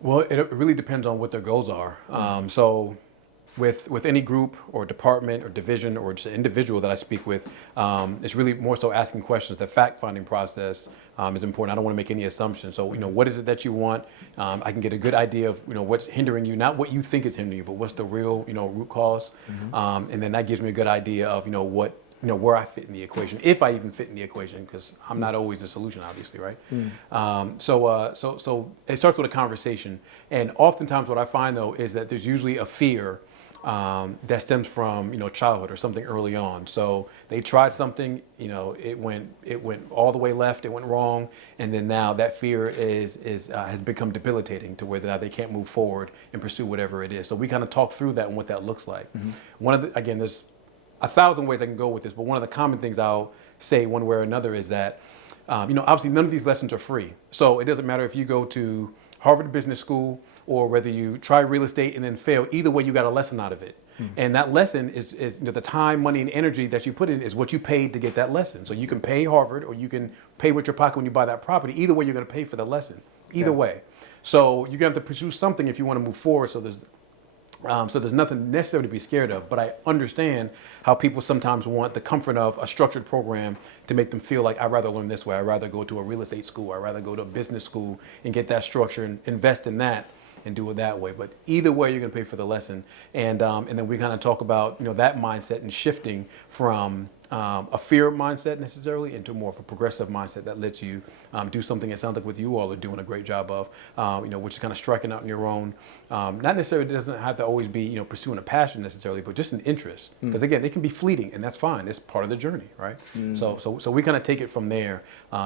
Well, it really depends on what their goals are. So with any group or department or division or just an individual that I speak with, it's really more so asking questions. The fact-finding process is important. I don't want to make any assumptions. So, you know, what is it that you want? I can get a good idea of, you know, what's hindering you, not what you think is hindering you, but what's the real, you know, root cause. And then that gives me a good idea of, you know, what, you know, where I fit in the equation, if I even fit in the equation, because I'm not always the solution, obviously, right? So it starts with a conversation. And oftentimes what I find, though, is that there's usually a fear that stems from, childhood or something early on. So they tried something, it went all the way left, it went wrong, and then now that fear has become debilitating to where now they can't move forward and pursue whatever it is. So we kind of talk through that and what that looks like. Again, there's 1,000 ways I can go with this, but one of the common things I'll say one way or another is that, obviously none of these lessons are free. So it doesn't matter if you go to Harvard Business School or whether you try real estate and then fail. Either way, you got a lesson out of it. And that lesson is the time, money, and energy that you put in is what you paid to get that lesson. So you can pay Harvard or you can pay with your pocket when you buy that property. Either way, you're going to pay for the lesson. Either way. So you're going to have to pursue something if you want to move forward. So there's nothing necessarily to be scared of, but I understand how people sometimes want the comfort of a structured program to make them feel like I'd rather learn this way. I'd rather go to a real estate school. I'd rather go to a business school and get that structure and invest in that and do it that way. But either way, you're going to pay for the lesson. And then we kind of talk about, that mindset and shifting from a fear mindset necessarily into more of a progressive mindset that lets you do something that sounds like what you all are doing a great job of, which is kind of striking out on your own. Not necessarily, it doesn't have to always be, pursuing a passion necessarily, but just an interest. Because again, it can be fleeting and that's fine. It's part of the journey, right? So we kind of take it from there.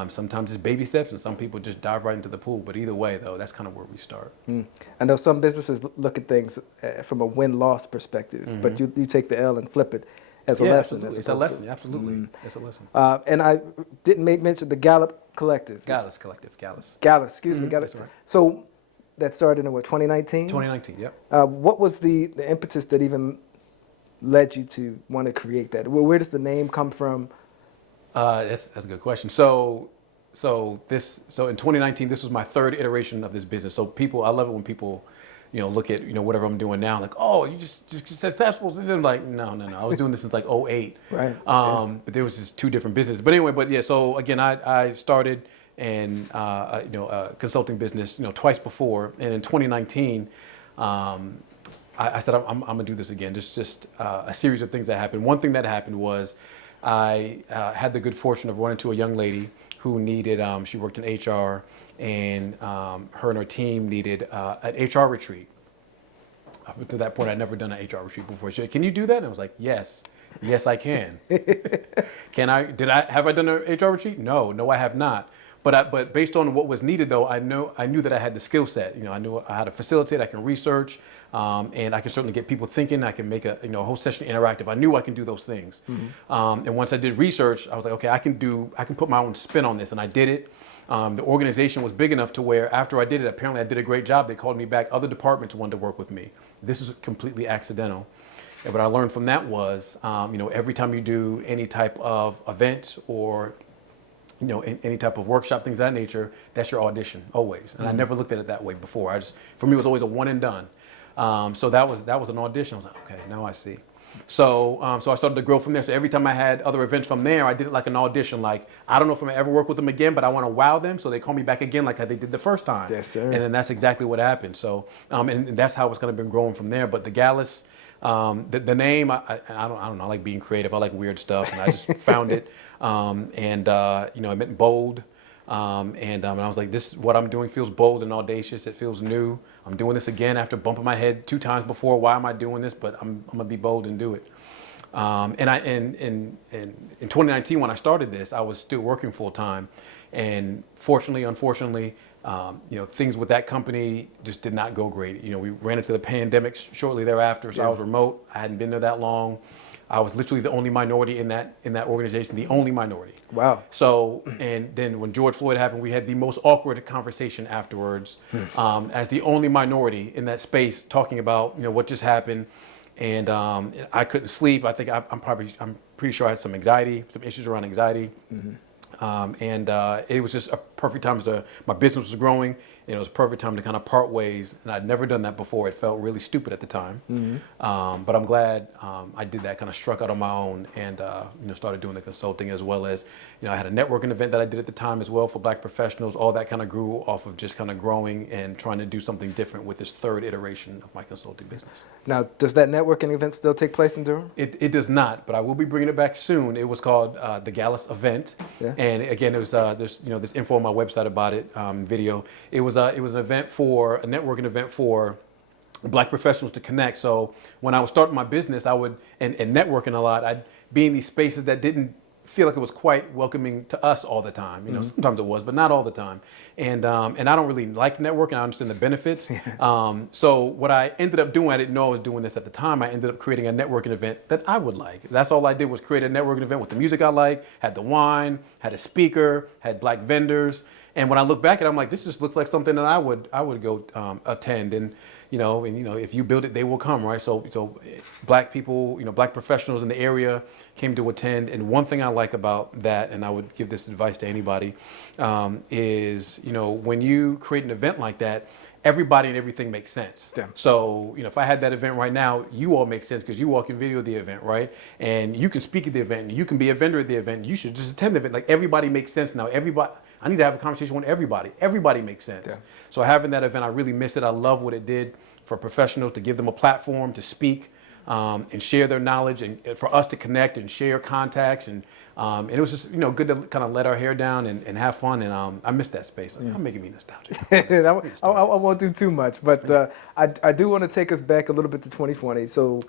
Sometimes it's baby steps and some people just dive right into the pool. But either way, though, that's kind of where we start. I know some businesses look at things from a win-loss perspective, but you take the L and flip it as a lesson. It's a lesson, absolutely. It's a lesson. And I didn't mention the Gallup Collective. Gallus Collective, Gallus. Gallus, excuse me, Gallus. That's right. So that started in what, 2019? 2019, yep. What was the impetus that even led you to want to create that? Where does the name come from? That's a good question. So in 2019, this was my third iteration of this business. So I love it when people, look at, whatever I'm doing now, like, oh, you just successful. And then like, no. I was doing this since like '08. Right. But there was just two different businesses. But anyway, so again, I started and, a consulting business, twice before. And in 2019, I said, I'm going to do this again. There's just a series of things that happened. One thing that happened was I had the good fortune of running into a young lady who needed, she worked in HR, and her and her team needed an HR retreat. Up to that point, I'd never done an HR retreat before. She said, can you do that? And I was like, yes, I can. Have I done an HR retreat? No, I have not. But based on what was needed, though, I knew that I had the skill set. I knew how to facilitate. I can research, and I can certainly get people thinking. I can make a whole session interactive. I knew I can do those things. And once I did research, I was like, okay, I can put my own spin on this, and I did it. The organization was big enough to where after I did it, apparently I did a great job. They called me back. Other departments wanted to work with me. This is completely accidental. And what I learned from that was, every time you do any type of event or any type of workshop, things of that nature, that's your audition, always. And I never looked at it that way before. For me, it was always a one and done. So that was an audition. I was like, okay, now I see. So I started to grow from there. So every time I had other events from there, I did it like an audition. Like, I don't know if I'm gonna ever work with them again, but I want to wow them. So they call me back again like how they did the first time. Yes, sir. And then that's exactly what happened. So, and that's how it's kind of been growing from there. But the Gallus, the name, I don't know, I like being creative. I like weird stuff. And I just found it. It meant bold. And I was like, this, what I'm doing feels bold and audacious. It feels new. I'm doing this again after bumping my head 2 times before. Why am I doing this? But I'm gonna be bold and do it. In 2019, when I started this, I was still working full time, and unfortunately, things with that company just did not go great. We ran into the pandemic shortly thereafter, so I was remote. I hadn't been there that long. I was literally the only minority in that organization, the only minority. Wow. So, and then when George Floyd happened, we had the most awkward conversation afterwards, as the only minority in that space, talking about what just happened, and I couldn't sleep. I think I'm pretty sure I had some issues around anxiety. It was just a perfect time. My business was growing, and it was a perfect time to kind of part ways. And I'd never done that before. It felt really stupid at the time. But I'm glad I did that, kind of struck out on my own, and started doing the consulting, as well as I had a networking event that I did at the time as well for Black professionals. All that kind of grew off of just kind of growing and trying to do something different with this third iteration of my consulting business. Now, does that networking event still take place in Durham? It does not, but I will be bringing it back soon. It was called the Gallus event. Yeah. And again, it was there's this info on my website about it, video. It was an event a networking event for Black professionals to connect. So when I was starting my business, I would, and networking a lot, I'd be in these spaces that didn't feel like it was quite welcoming to us all the time. You know, sometimes it was, but not all the time. And I don't really like networking. I understand the benefits. So what I ended up doing, I didn't know I was doing this at the time. I ended up creating a networking event that I would like. That's all I did was create a networking event with the music I like, had the wine, had a speaker, had Black vendors. And when I look back at it, I'm like, this just looks like something that I would go attend. And if you build it, they will come, right? So Black people, Black professionals in the area came to attend. And one thing I like about that, and I would give this advice to anybody, is, when you create an event like that, everybody and everything makes sense. Yeah. So, if I had that event right now, you all make sense because you all can video the event, right? And you can speak at the event, you can be a vendor at the event, you should just attend the event. Like, everybody makes sense now. I need to have a conversation with everybody. Everybody makes sense. Yeah. So having that event, I really missed it. I love what it did for professionals to give them a platform to speak and share their knowledge, and for us to connect and share contacts. And it was just, good to kind of let our hair down and have fun. And I missed that space. I'm making me nostalgic. I won't do too much, but I do want to take us back a little bit to 2020. So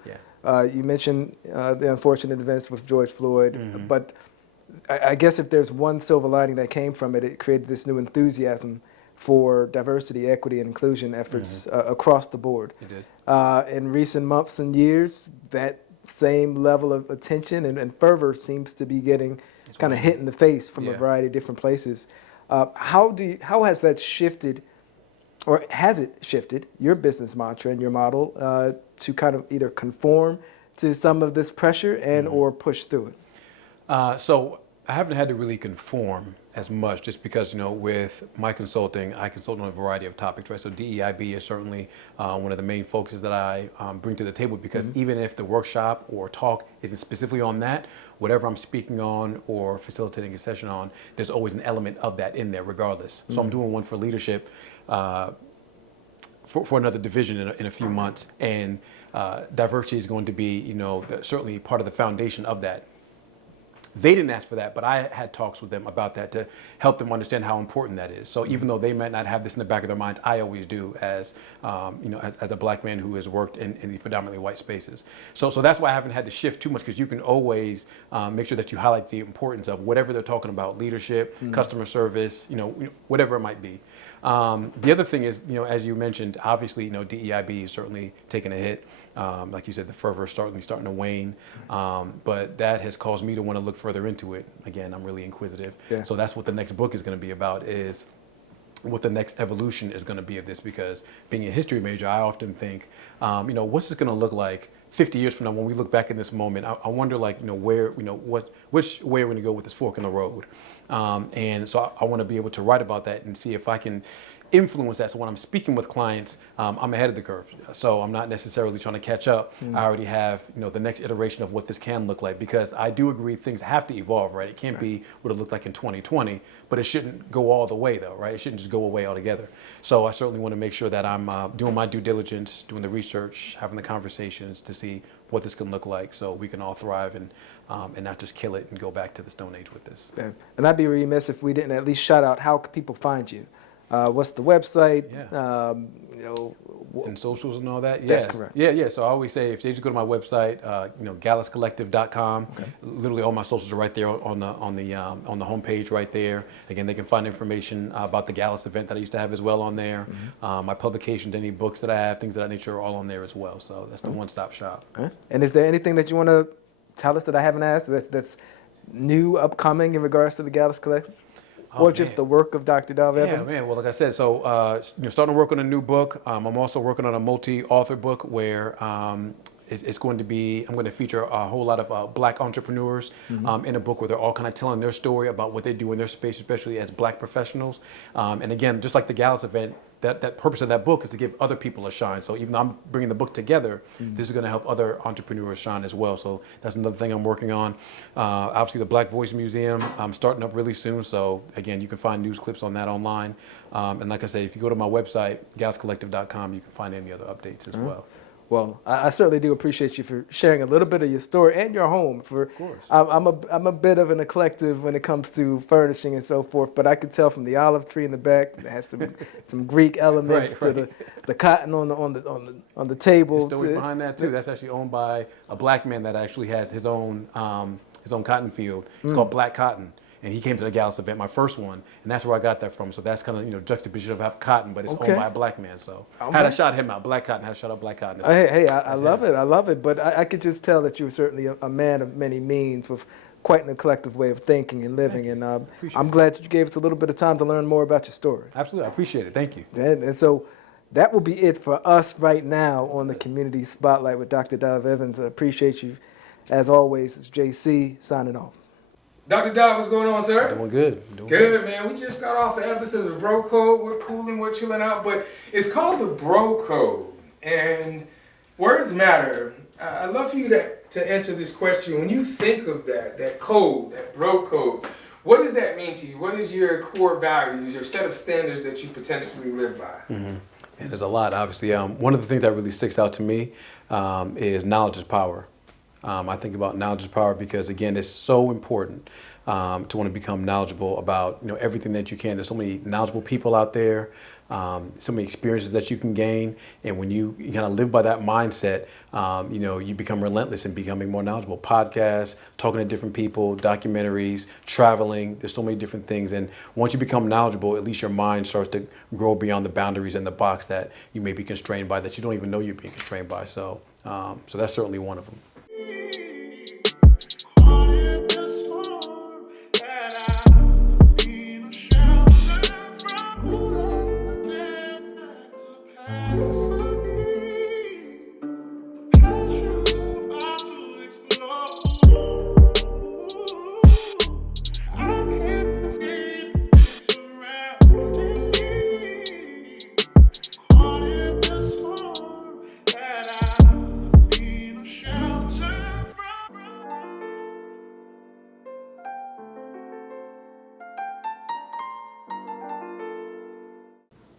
you mentioned the unfortunate events with George Floyd, but I guess if there's one silver lining that came from it, it created this new enthusiasm for diversity, equity, and inclusion efforts across the board. It did. In recent months and years, that same level of attention and fervor seems to be getting kind of hit in the face from a variety of different places. How has that shifted, or has it shifted, your business mantra and your model to kind of either conform to some of this pressure and or push through it? So I haven't had to really conform as much, just because, with my consulting, I consult on a variety of topics, right? So DEIB is certainly one of the main focuses that I bring to the table, because even if the workshop or talk isn't specifically on that, whatever I'm speaking on or facilitating a session on, there's always an element of that in there regardless. So I'm doing one for leadership for another division in a few months, and diversity is going to be, certainly part of the foundation of that. They didn't ask for that, but I had talks with them about that to help them understand how important that is. So even though they might not have this in the back of their minds, I always do as a Black man who has worked in these predominantly white spaces. So that's why I haven't had to shift too much, because you can always make sure that you highlight the importance of whatever they're talking about: leadership, customer service, whatever it might be. The other thing is, as you mentioned, obviously, DEIB is certainly taking a hit. Like you said, the fervor is starting to wane, but that has caused me to want to look further into it. Again, I'm really inquisitive. Yeah. So that's what the next book is going to be about, is what the next evolution is going to be of this, because being a history major, I often think, what's this going to look like 50 years from now when we look back in this moment? I wonder, which way we're going to go with this fork in the road. And so I want to be able to write about that and see if I can influence that. So when I'm speaking with clients, I'm ahead of the curve. So I'm not necessarily trying to catch up. I already have, the next iteration of what this can look like, because I do agree things have to evolve, right? It can't be what it looked like in 2020, but it shouldn't go all the way though, right? It shouldn't just go away altogether. So I certainly want to make sure that I'm doing my due diligence, doing the research, having the conversations to see what this can look like, so we can all thrive and not just kill it and go back to the Stone Age with this. Yeah. And I'd be remiss if we didn't at least shout out how can people find you. What's the website? Yeah. And socials and all that. That's correct. Yeah. So I always say, if they just go to my website, galluscollective.com. Okay. Literally all my socials are right there on the homepage right there. Again, they can find information about the Gallus event that I used to have as well on there. My publications, any books that I have, things of that nature are all on there as well. So that's the one-stop shop. Okay. And is there anything that you want to tell us that I haven't asked that's new, upcoming in regards to the Gallus Collective? Or just the work of Dr. Dauv Evans? Yeah, man. Well, like I said, so starting to work on a new book. I'm also working on a multi-author book where it's going to be, I'm going to feature a whole lot of Black entrepreneurs in a book where they're all kind of telling their story about what they do in their space, especially as Black professionals. And again, just like the Gallus event, that purpose of that book is to give other people a shine. So even though I'm bringing the book together, this is going to help other entrepreneurs shine as well. So that's another thing I'm working on. Obviously, the Black Voice Museum, I'm starting up really soon. So again, you can find news clips on that online. And like I say, if you go to my website, galluscollective.com, you can find any other updates as well. Well, I certainly do appreciate you for sharing a little bit of your story and your home. Of course. I'm a bit of an eclectic when it comes to furnishing and so forth, but I could tell from the olive tree in the back it has some Greek elements Right, to the cotton on the table. The story behind that too. That's actually owned by a black man that actually has his own cotton field. It's called Black Cotton. And he came to the Gallus event, my first one, and that's where I got that from. So that's kind of, juxtaposition of cotton, but it's Okay. owned by a black man. So had to shout him out. Black Cotton, had to shout out Black Cotton. Hey, I love it. I love it. But I could just tell that you were certainly a man of many means with quite an eclectic way of thinking and living. And I'm glad that you gave us a little bit of time to learn more about your story. Absolutely. I appreciate it. Thank you. And so that will be it for us right now on the Community Spotlight with Dr. Dauv Evans. I appreciate you. As always, it's JC signing off. Dr. Dauv, what's going on, sir? Doing good. Good, man. We just got off the episode of the Bro Code. We're cooling, we're chilling out, but it's called the Bro Code, and words matter. I'd love for you to answer this question. When you think of that code, that Bro Code, what does that mean to you? What is your core values, your set of standards that you potentially live by? Mm-hmm. And there's a lot, obviously. One of the things that really sticks out to me is knowledge is power. I think about knowledge is power because, again, it's so important to want to become knowledgeable about everything that you can. There's so many knowledgeable people out there, so many experiences that you can gain, and when you kind of live by that mindset, you become relentless in becoming more knowledgeable. Podcasts, talking to different people, documentaries, traveling. There's so many different things, and once you become knowledgeable, at least your mind starts to grow beyond the boundaries and the box that you may be constrained by, that you don't even know you're being constrained by. So that's certainly one of them.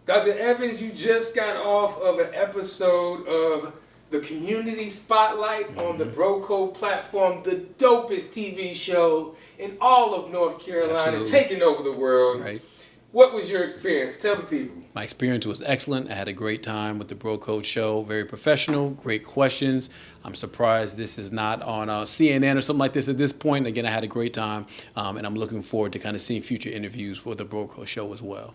Dr. Evans, you just got off of an episode of the Community Spotlight on the Bro Code platform, the dopest TV show in all of North Carolina, Absolutely. taking over the world. Right. What was your experience? Tell the people. My experience was excellent. I had a great time with the Bro Code show. Very professional, great questions. I'm surprised this is not on CNN or something like this at this point. Again, I had a great time, and I'm looking forward to kind of seeing future interviews for the Bro Code show as well.